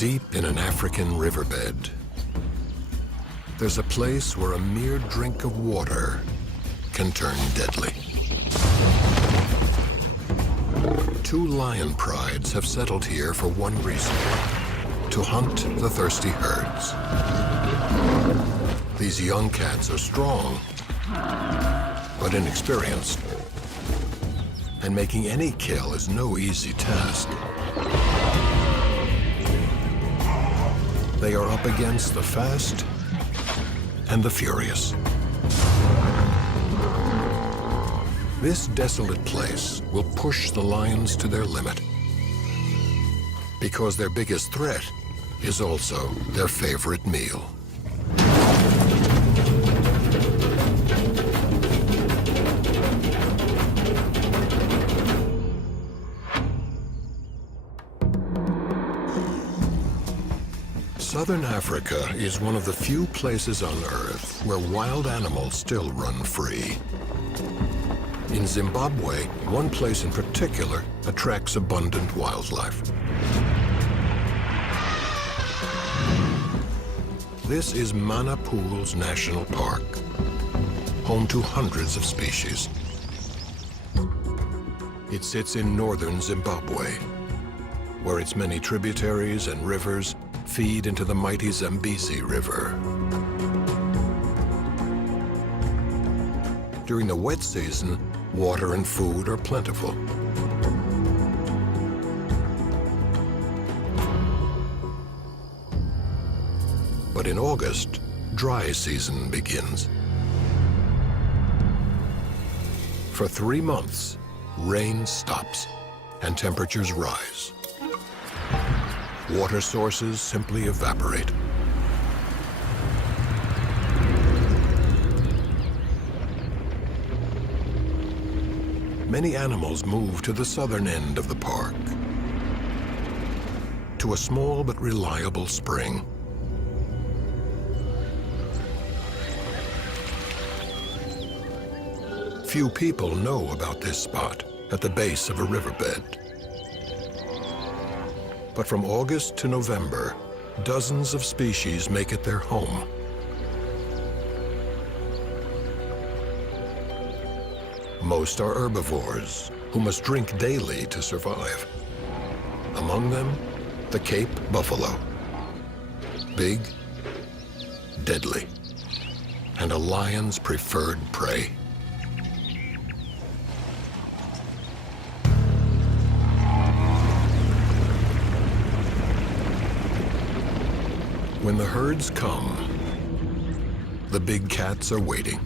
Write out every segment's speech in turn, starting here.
Deep in an African riverbed, there's a place where a mere drink of water can turn deadly. Two lion prides have settled here for one reason: to hunt the thirsty herds. These young cats are strong, but inexperienced, and making any kill is no easy task. They are up against the fast and the furious. This desolate place will push the lions to their limit, because their biggest threat is also their favorite meal. Southern Africa is one of the few places on Earth where wild animals still run free. In Zimbabwe, one place in particular attracts abundant wildlife. This is Manapul's National Park, home to hundreds of species. It sits in northern Zimbabwe, where its many tributaries and rivers feed into the mighty Zambezi River. During the wet season, water and food are plentiful. But in August, dry season begins. For 3 months, rain stops and temperatures rise. Water sources simply evaporate. Many animals move to the southern end of the park, to a small but reliable spring. Few people know about this spot at the base of a riverbed. But from August to November, dozens of species make it their home. Most are herbivores who must drink daily to survive. Among them, the Cape buffalo. Big, deadly, and a lion's preferred prey. When the herds come, the big cats are waiting.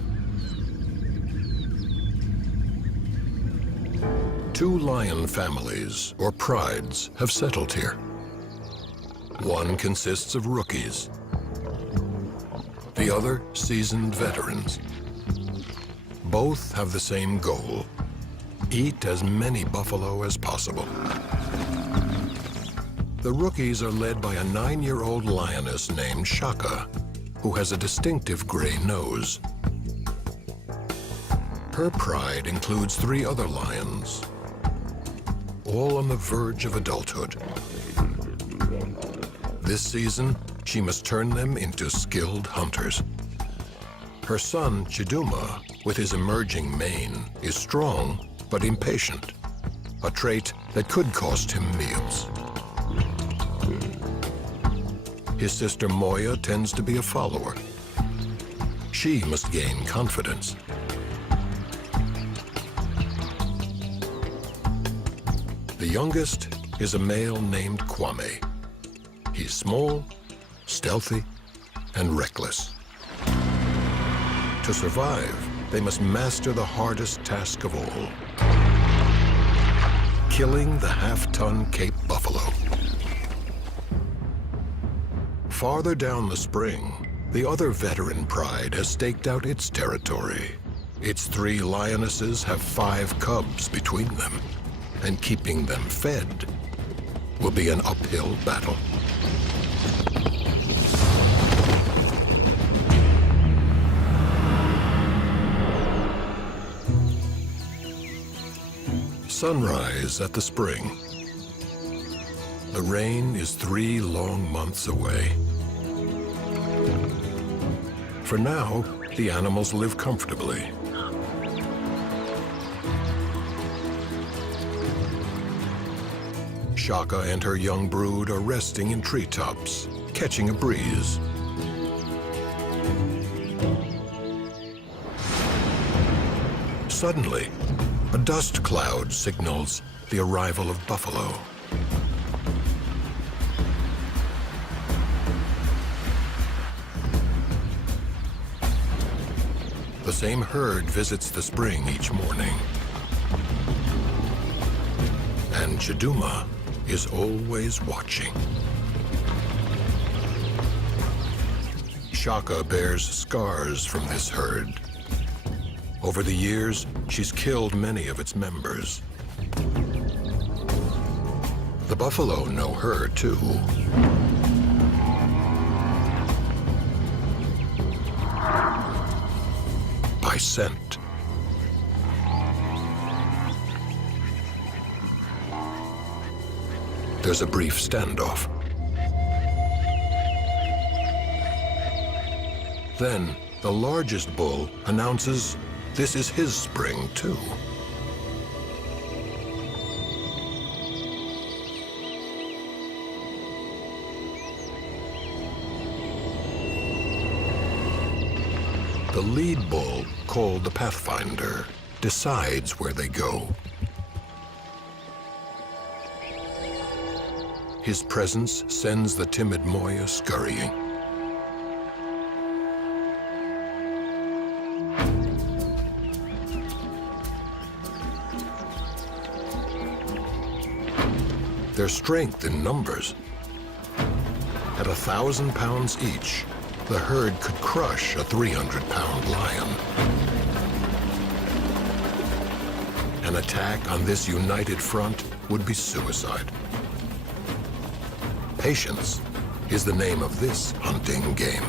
Two lion families, or prides, have settled here. One consists of rookies, the other seasoned veterans. Both have the same goal: eat as many buffalo as possible. The rookies are led by a 9-year-old lioness named Shaka, who has a distinctive gray nose. Her pride includes 3 other lions, all on the verge of adulthood. This season, she must turn them into skilled hunters. Her son, Chiduma, with his emerging mane, is strong but impatient, a trait that could cost him meals. His sister Moya tends to be a follower. She must gain confidence. The youngest is a male named Kwame. He's small, stealthy, and reckless. To survive, they must master the hardest task of all: killing the half-ton Cape buffalo. Farther down the spring, the other veteran pride has staked out its territory. Its 3 lionesses have 5 cubs between them, and keeping them fed will be an uphill battle. Sunrise at the spring. The rain is 3 long months away. For now, the animals live comfortably. Shaka and her young brood are resting in treetops, catching a breeze. Suddenly, a dust cloud signals the arrival of buffalo. The same herd visits the spring each morning. And Chiduma is always watching. Shaka bears scars from this herd. Over the years, she's killed many of its members. The buffalo know her, too. By scent. There's a brief standoff. Then, the largest bull announces this is his spring, too. The lead bull, called the Pathfinder, decides where they go. His presence sends the timid Moya scurrying. Their strength in numbers. At 1,000 pounds each, the herd could crush a 300-pound lion. An attack on this united front would be suicide. Patience is the name of this hunting game.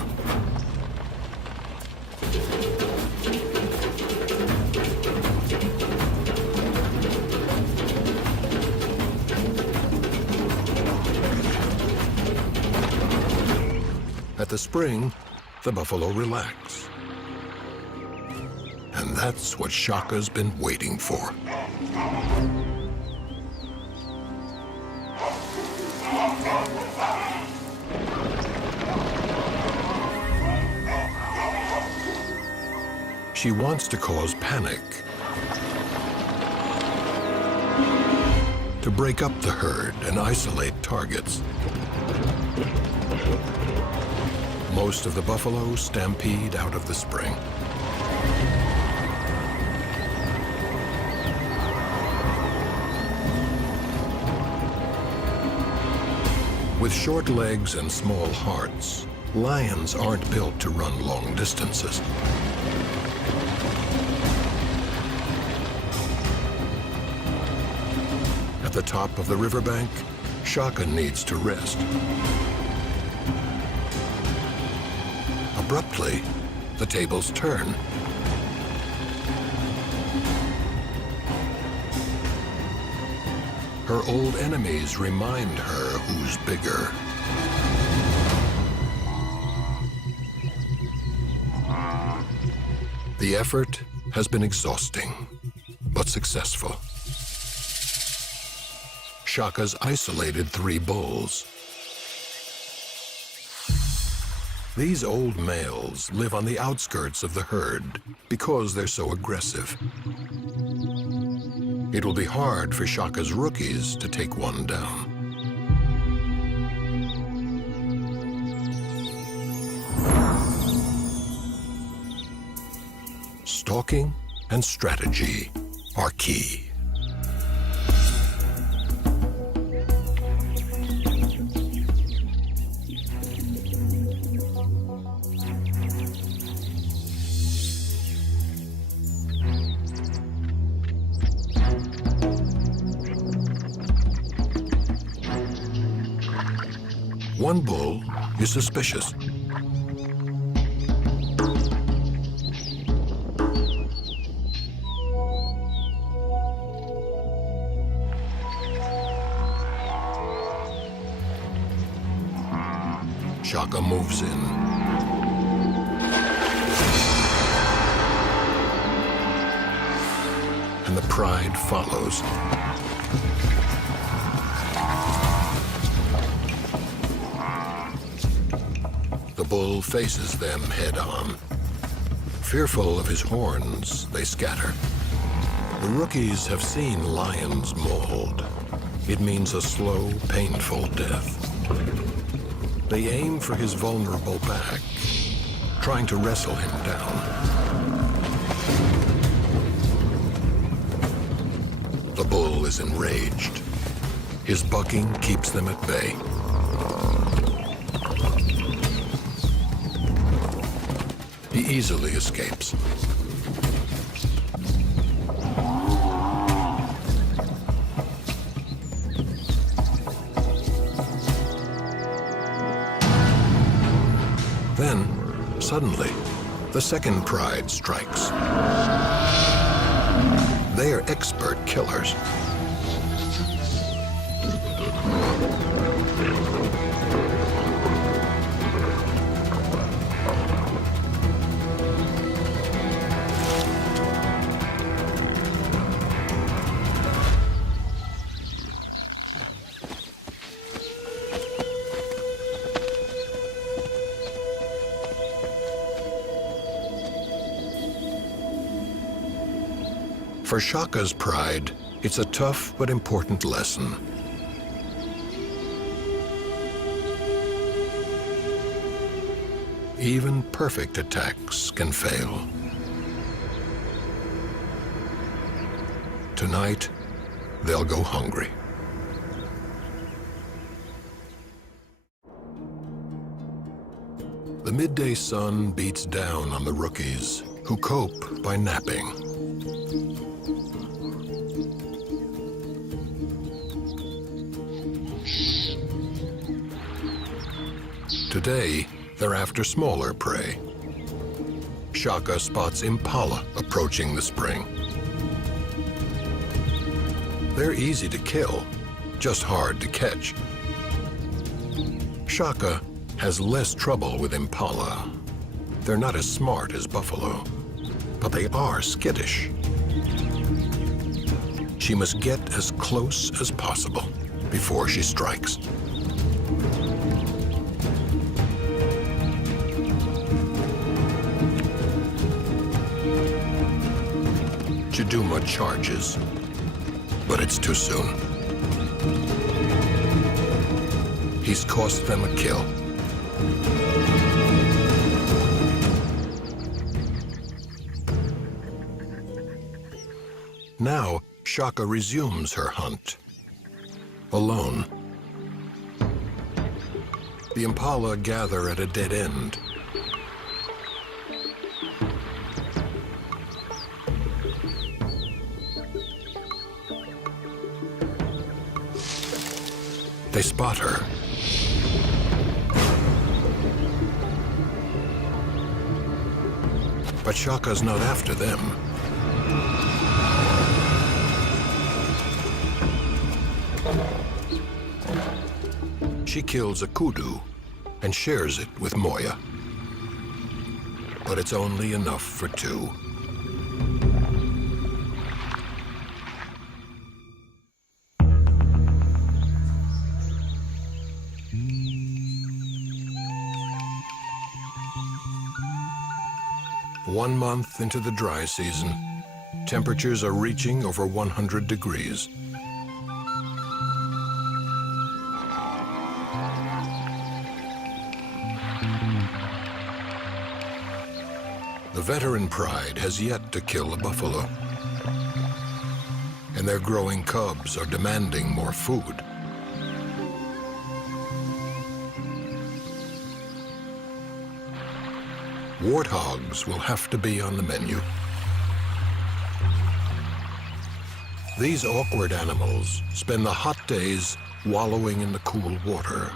At the spring, the buffalo relax. And that's what Shaka's been waiting for. She wants to cause panic, to break up the herd and isolate targets. Most of the buffalo stampede out of the spring. With short legs and small hearts, lions aren't built to run long distances. At the top of the riverbank, Shaka needs to rest. Abruptly, the tables turn. Her old enemies remind her who's bigger. The effort has been exhausting, but successful. Shaka's isolated 3 bulls. These old males live on the outskirts of the herd because they're so aggressive. It will be hard for Shaka's rookies to take one down. Stalking and strategy are key. One bull is suspicious. Shaka moves in. And the pride follows. The bull faces them head-on. Fearful of his horns, they scatter. The rookies have seen lions mauled. It means a slow, painful death. They aim for his vulnerable back, trying to wrestle him down. The bull is enraged. His bucking keeps them at bay. He easily escapes. Then, suddenly, the second pride strikes. They are expert killers. For Shaka's pride, it's a tough but important lesson. Even perfect attacks can fail. Tonight, they'll go hungry. The midday sun beats down on the rookies, who cope by napping. Today, they're after smaller prey. Shaka spots impala approaching the spring. They're easy to kill, just hard to catch. Shaka has less trouble with impala. They're not as smart as buffalo, but they are skittish. She must get as close as possible before she strikes. Chiduma charges, but it's too soon. He's cost them a kill. Now, Shaka resumes her hunt, alone. The impala gather at a dead end. They spot her. But Shaka's not after them. She kills a kudu and shares it with Moya. But it's only enough for two. One month into the dry season, temperatures are reaching over 100 degrees. The veteran pride has yet to kill a buffalo, and their growing cubs are demanding more food. Warthogs will have to be on the menu. These awkward animals spend the hot days wallowing in the cool water.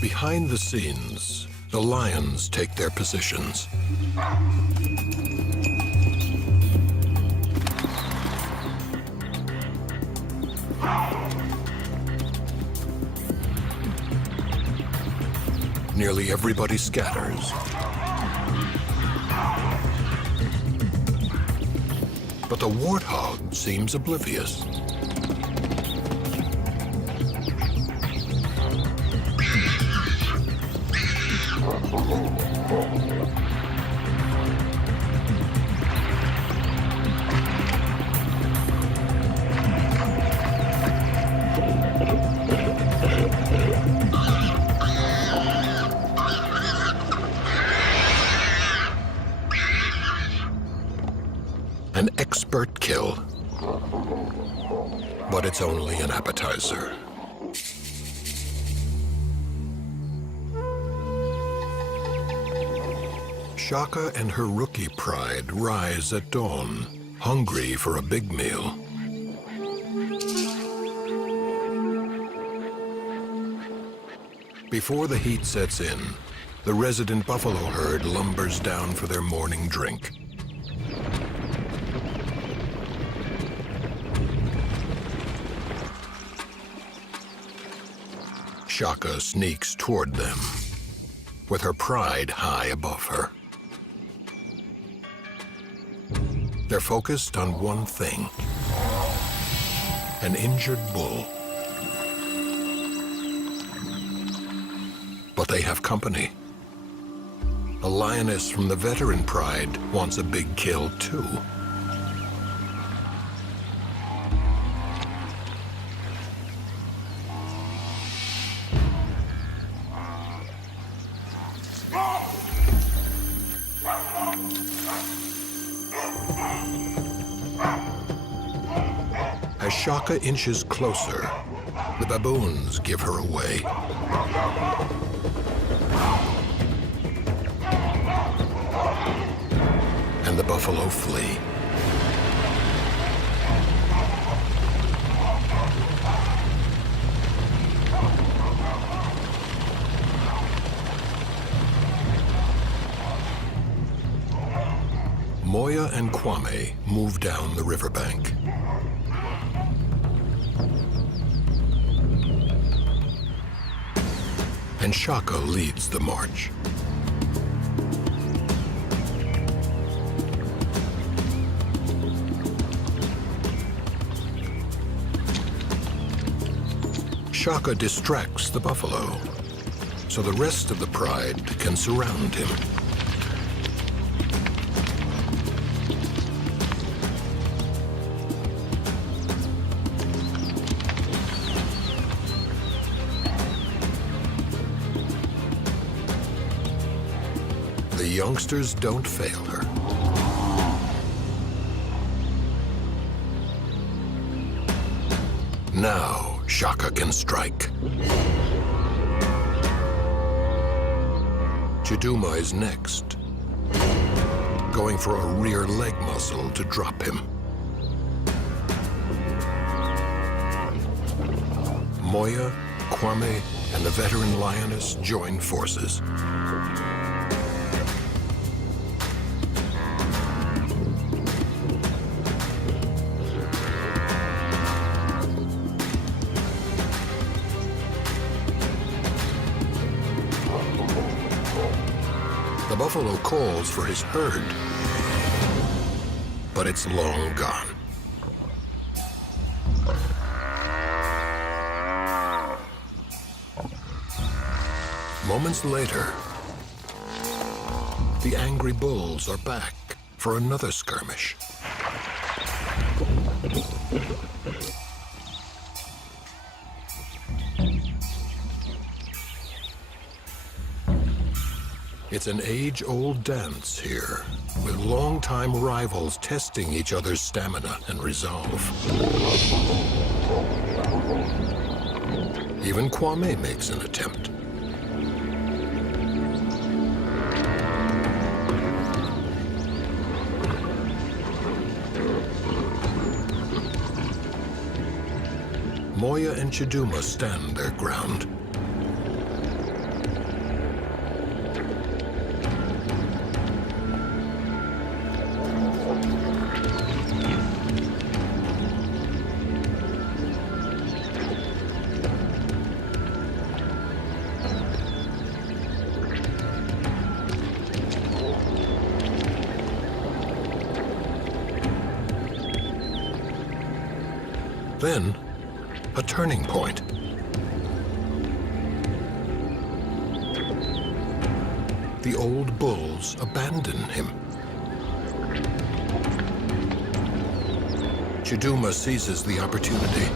Behind the scenes, the lions take their positions. Nearly everybody scatters. But the warthog seems oblivious. An expert kill, but it's only an appetizer. Shaka and her rookie pride rise at dawn, hungry for a big meal. Before the heat sets in, the resident buffalo herd lumbers down for their morning drink. Shaka sneaks toward them, with her pride high above her. They're focused on one thing: an injured bull. But they have company. A lioness from the veteran pride wants a big kill too. As Shaka inches closer, the baboons give her away. And the buffalo flee. Moya and Kwame move down the riverbank. And Shaka leads the march. Shaka distracts the buffalo, so the rest of the pride can surround him. The youngsters don't fail her. Now Shaka can strike. Chiduma is next, going for a rear leg muscle to drop him. Moya, Kwame, and the veteran lioness join forces. The buffalo calls for his herd, but it's long gone. Moments later, the angry bulls are back for another skirmish. It's an age-old dance here, with longtime rivals testing each other's stamina and resolve. Even Kwame makes an attempt. Moya and Chiduma stand their ground. Then, a turning point. The old bulls abandon him. Chiduma seizes the opportunity.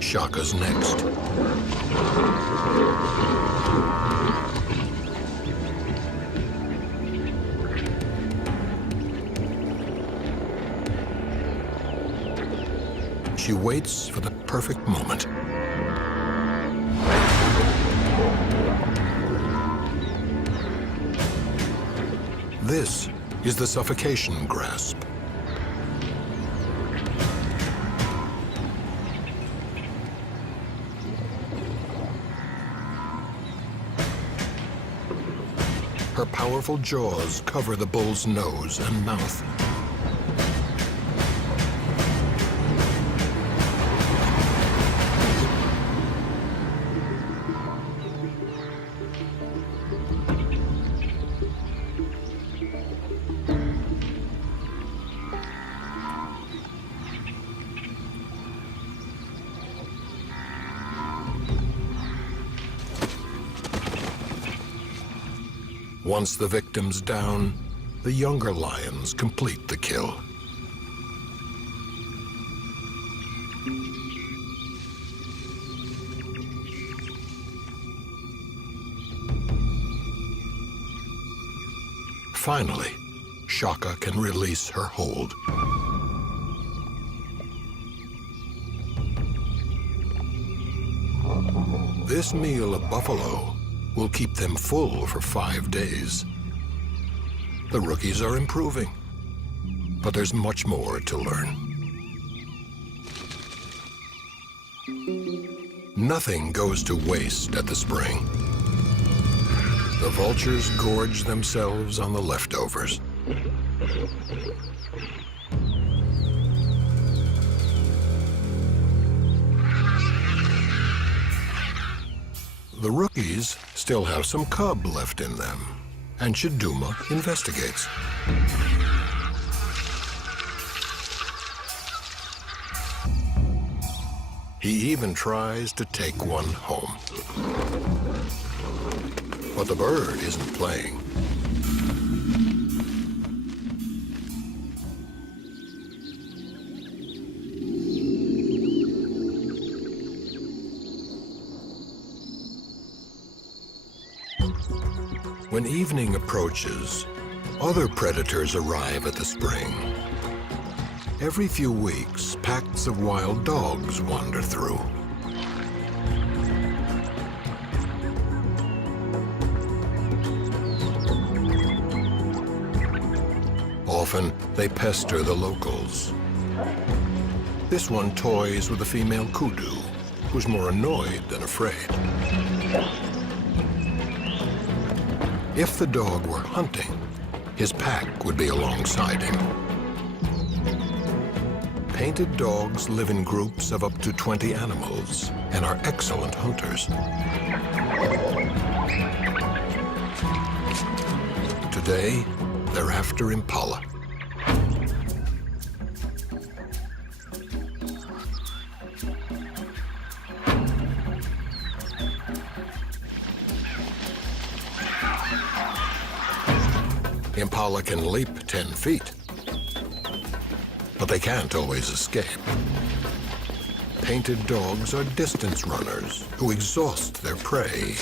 Shaka's next. She waits for the perfect moment. This is the suffocation grasp. Her powerful jaws cover the bull's nose and mouth. Once the victim's down, the younger lions complete the kill. Finally, Shaka can release her hold. This meal of buffalo will keep them full for 5 days. The rookies are improving, but there's much more to learn. Nothing goes to waste at the spring. The vultures gorge themselves on the leftovers. The rookies still have some cub left in them, and Chiduma investigates. He even tries to take one home. But the bird isn't playing. When evening approaches, other predators arrive at the spring. Every few weeks, packs of wild dogs wander through. Often, they pester the locals. This one toys with a female kudu, who's more annoyed than afraid. If the dog were hunting, his pack would be alongside him. Painted dogs live in groups of up to 20 animals and are excellent hunters. Today, they're after impala. Impala can leap 10 feet, but they can't always escape. Painted dogs are distance runners who exhaust their prey,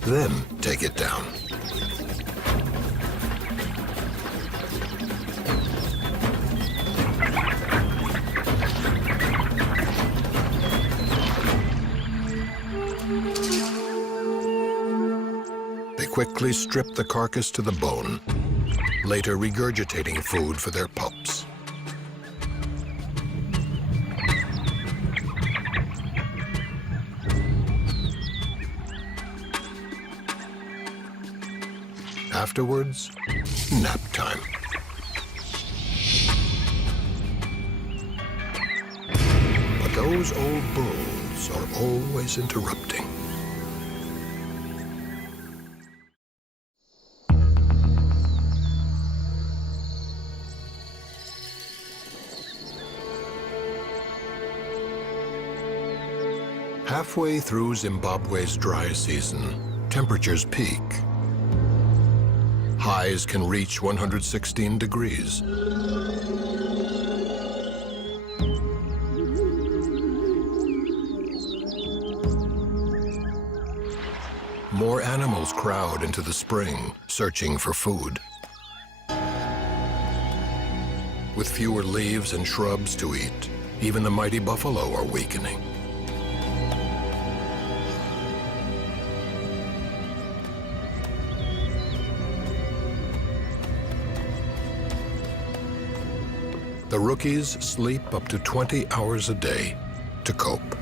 then take it down. They quickly strip the carcass to the bone, later regurgitating food for their pups. Afterwards, nap time. those old bulls are always interrupting. Halfway through Zimbabwe's dry season, temperatures peak. Highs can reach 116 degrees. More animals crowd into the spring, searching for food. With fewer leaves and shrubs to eat, even the mighty buffalo are weakening. The rookies sleep up to 20 hours a day to cope.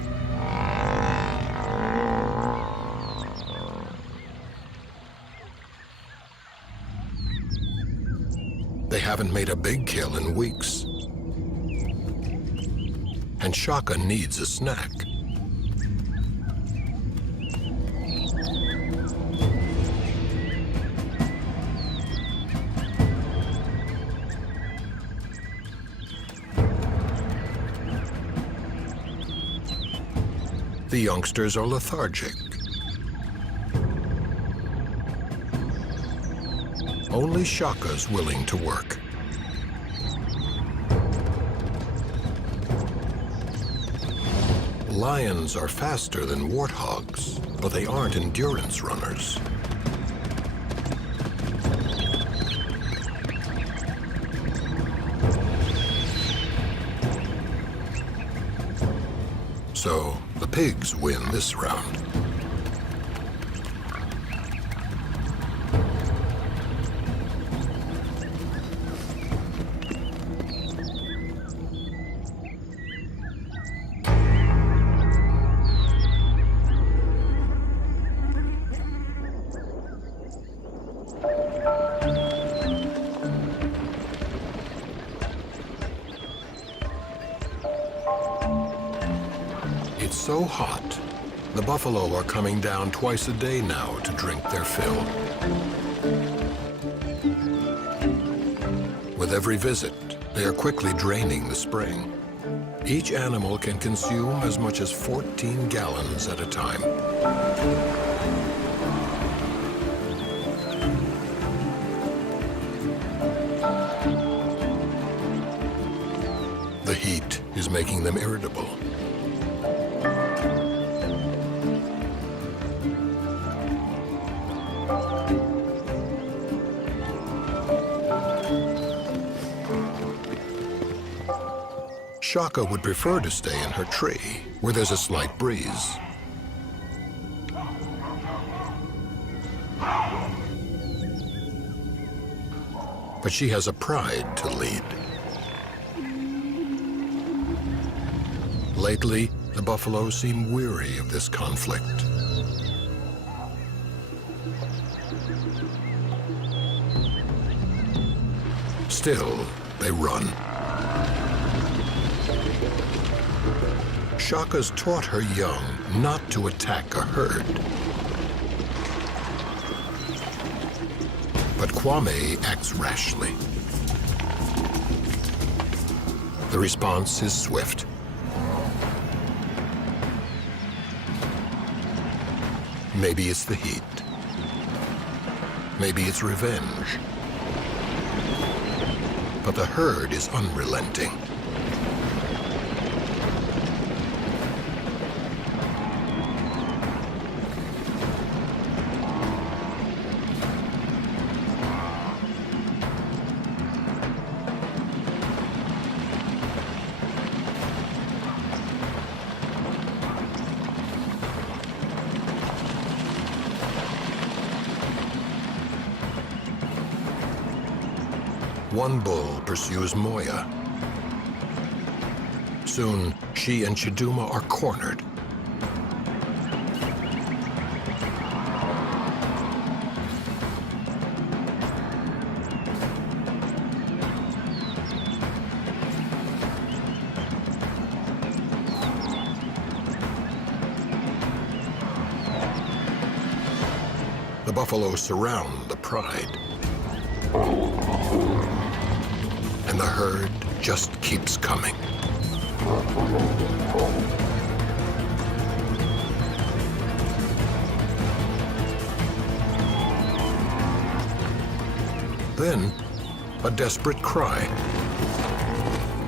They haven't made a big kill in weeks. And Shaka needs a snack. The youngsters are lethargic. Only Shaka's willing to work. Lions are faster than warthogs, but they aren't endurance runners. So the pigs win this round. It's so hot, the buffalo are coming down twice a day now to drink their fill. With every visit, they are quickly draining the spring. Each animal can consume as much as 14 gallons at a time. The heat is making them irritable. Shaka would prefer to stay in her tree, where there's a slight breeze. But she has a pride to lead. Lately, the buffalo seem weary of this conflict. Still, they run. Shaka's taught her young not to attack a herd. But Kwame acts rashly. The response is swift. Maybe it's the heat. Maybe it's revenge. But the herd is unrelenting. One bull pursues Moya. Soon, she and Chiduma are cornered. buffalo surround the pride. And the herd just keeps coming. Then, a desperate cry.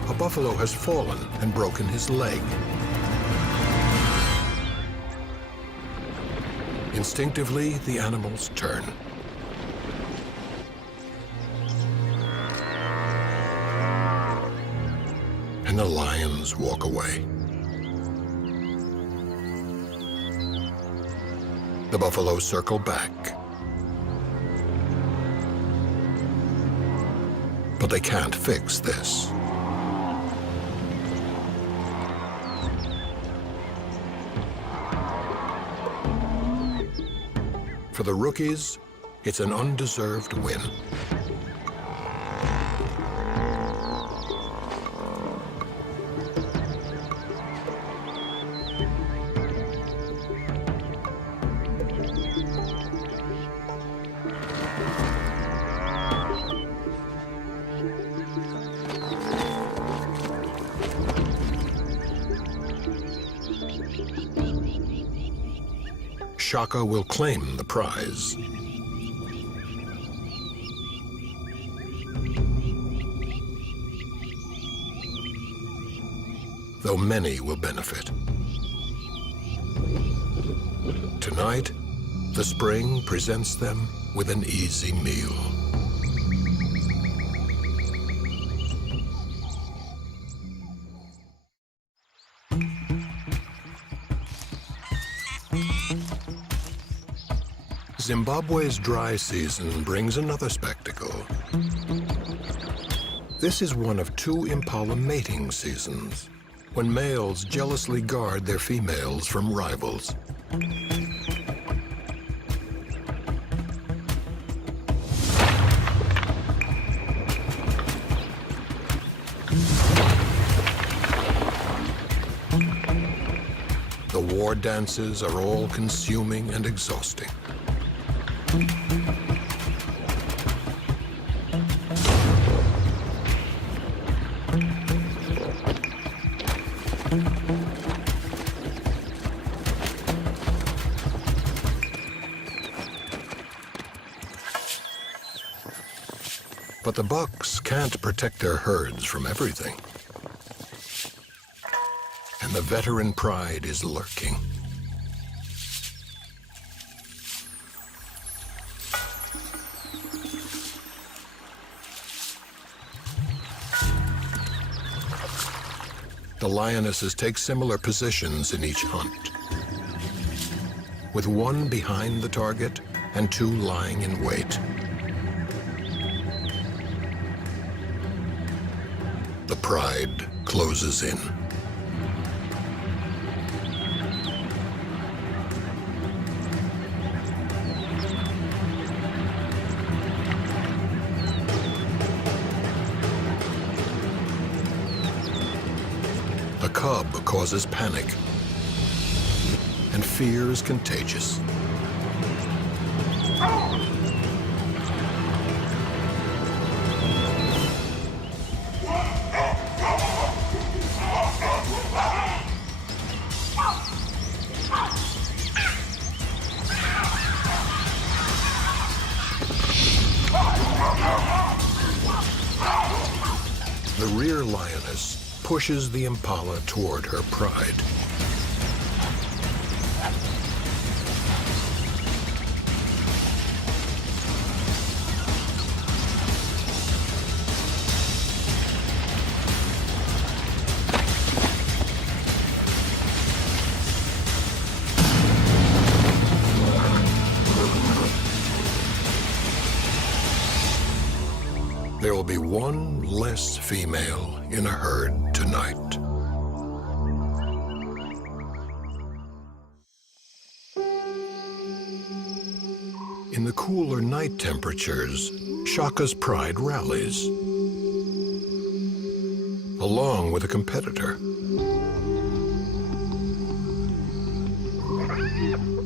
A buffalo has fallen and broken his leg. Instinctively, the animals turn. And the lions walk away. The buffalo circle back. But they can't fix this. For the rookies, it's an undeserved win. Shaka will claim the prize. Though many will benefit. Tonight, the spring presents them with an easy meal. Zimbabwe's dry season brings another spectacle. This is one of two impala mating seasons, when males jealously guard their females from rivals. The war dances are all-consuming and exhausting. But the bucks can't protect their herds from everything. And the veteran pride is lurking. The lionesses take similar positions in each hunt, with one behind the target and two lying in wait. The pride closes in. A cub causes panic, and fear is contagious. The rear lioness pushes the impala toward her pride. There will be one less female in a herd tonight. In the cooler night temperatures, Shaka's pride rallies, along with a competitor.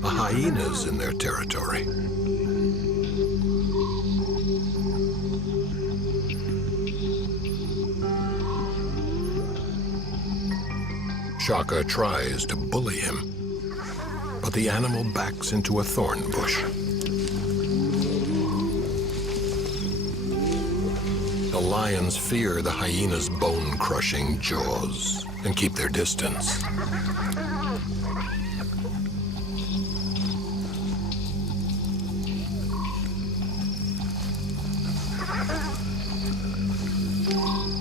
A hyena's in their territory. Shaka tries to bully him, but the animal backs into a thorn bush. The lions fear the hyena's bone-crushing jaws and keep their distance.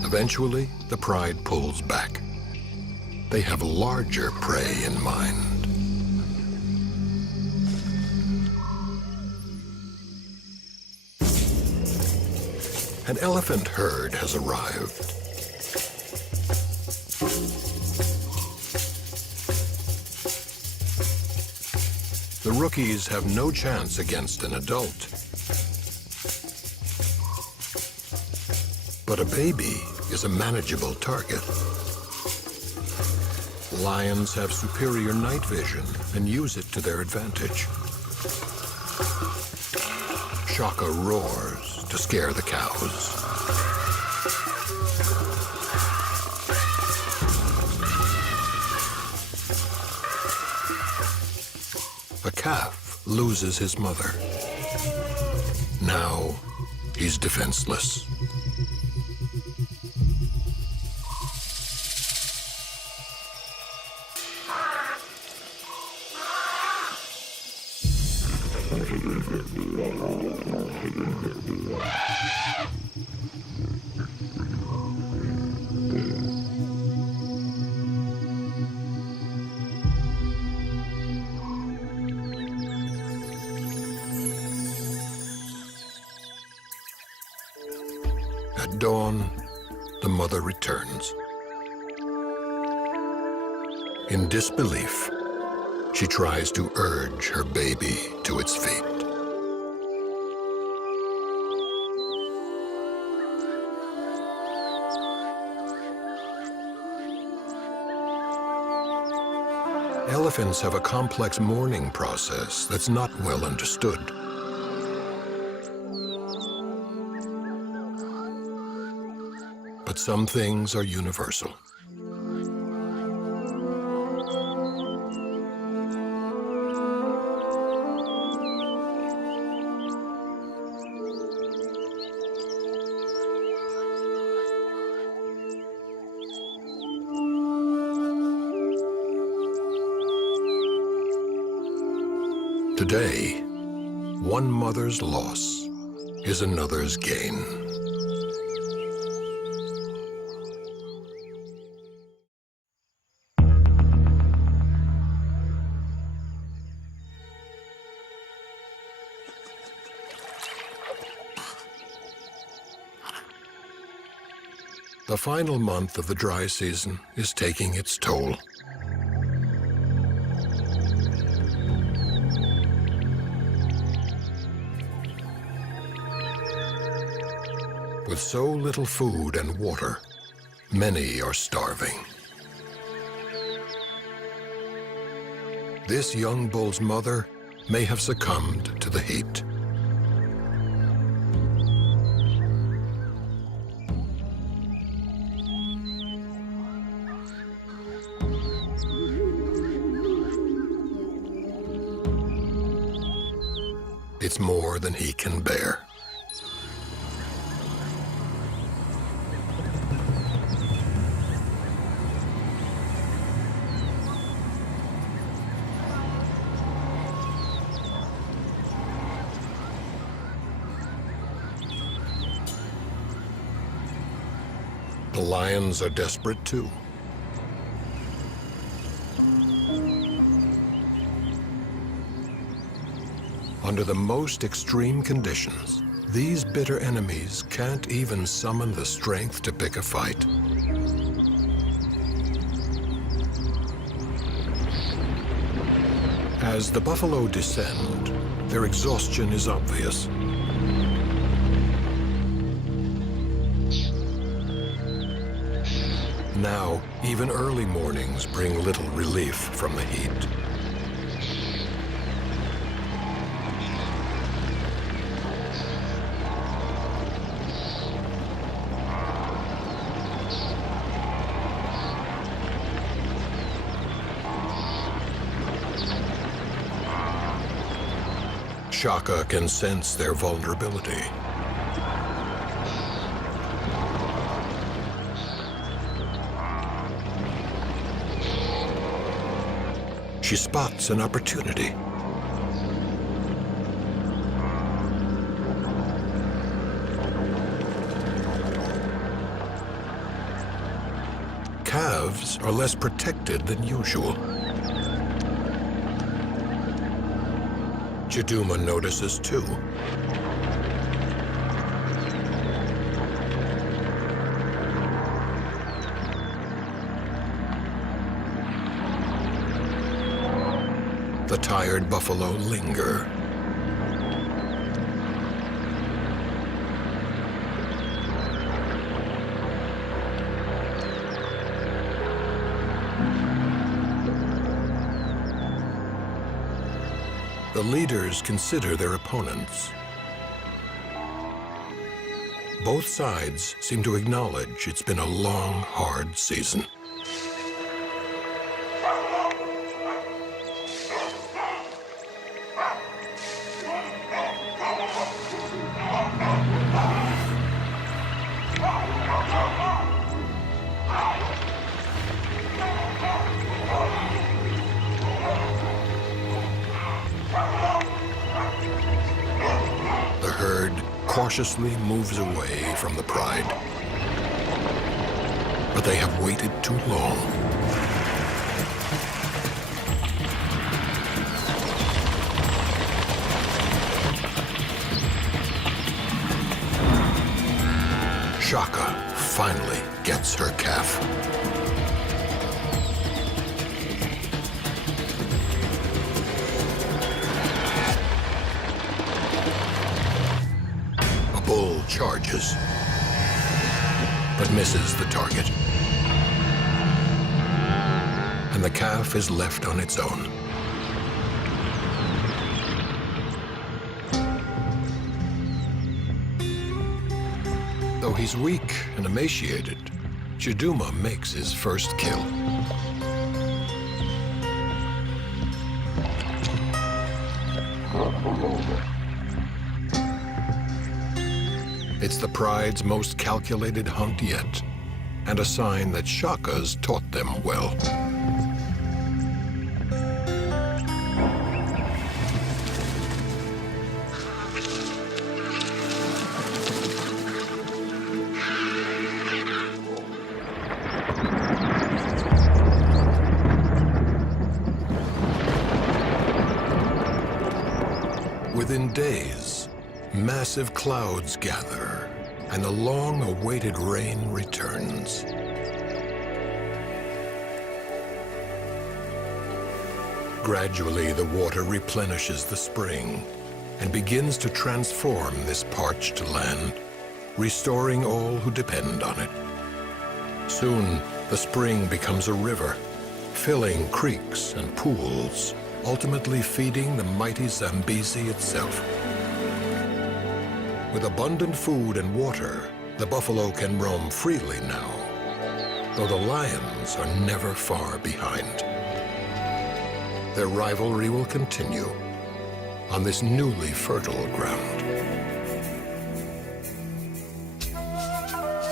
Eventually, the pride pulls back. They have larger prey in mind. An elephant herd has arrived. The rookies have no chance against an adult. But a baby is a manageable target. Lions have superior night vision and use it to their advantage. Shaka roars to scare the cows. A calf loses his mother. Now he's defenseless. At dawn, the mother returns. In disbelief, she tries to urge her baby to its feet. Elephants have a complex mourning process that's not well understood. But some things are universal. Today, one mother's loss is another's gain. The final month of the dry season is taking its toll. With so little food and water, many are starving. This young bull's mother may have succumbed to the heat. It's more than he can bear. The lions are desperate too. Under the most extreme conditions, these bitter enemies can't even summon the strength to pick a fight. As the buffalo descend, their exhaustion is obvious. Now, even early mornings bring little relief from the heat. Shaka can sense their vulnerability. She spots an opportunity. Calves are less protected than usual. Chiduma notices too. The tired buffalo linger. The leaders consider their opponents. Both sides seem to acknowledge it's been a long, hard season. Cautiously moves away from the pride. But they have waited too long. Shaka finally gets her calf. Bull charges, but misses the target. And the calf is left on its own. Though he's weak and emaciated, Chiduma makes his first kill. It's the pride's most calculated hunt yet, and a sign that Shaka's taught them well. Within days, massive clouds gather, and the long-awaited rain returns. Gradually, the water replenishes the spring and begins to transform this parched land, restoring all who depend on it. Soon, the spring becomes a river, filling creeks and pools, ultimately feeding the mighty Zambezi itself. With abundant food and water, the buffalo can roam freely now, though the lions are never far behind. Their rivalry will continue on this newly fertile ground.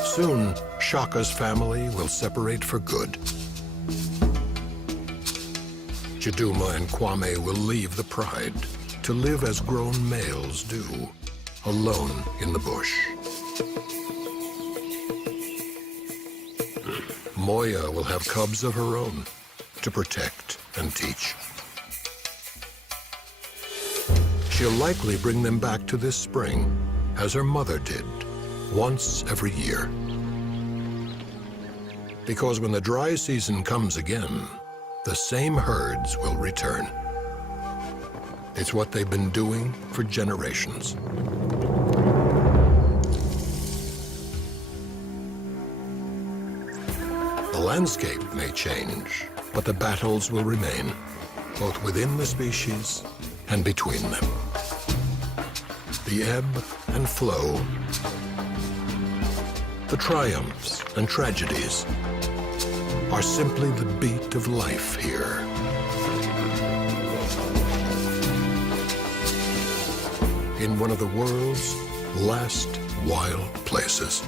Soon, Shaka's family will separate for good. Chiduma and Kwame will leave the pride to live as grown males do, alone in the bush. Moya will have cubs of her own to protect and teach. She'll likely bring them back to this spring, as her mother did, once every year. Because when the dry season comes again, the same herds will return. It's what they've been doing for generations. The landscape may change, but the battles will remain, both within the species and between them. The ebb and flow, the triumphs and tragedies, are simply the beat of life here. in one of the world's last wild places.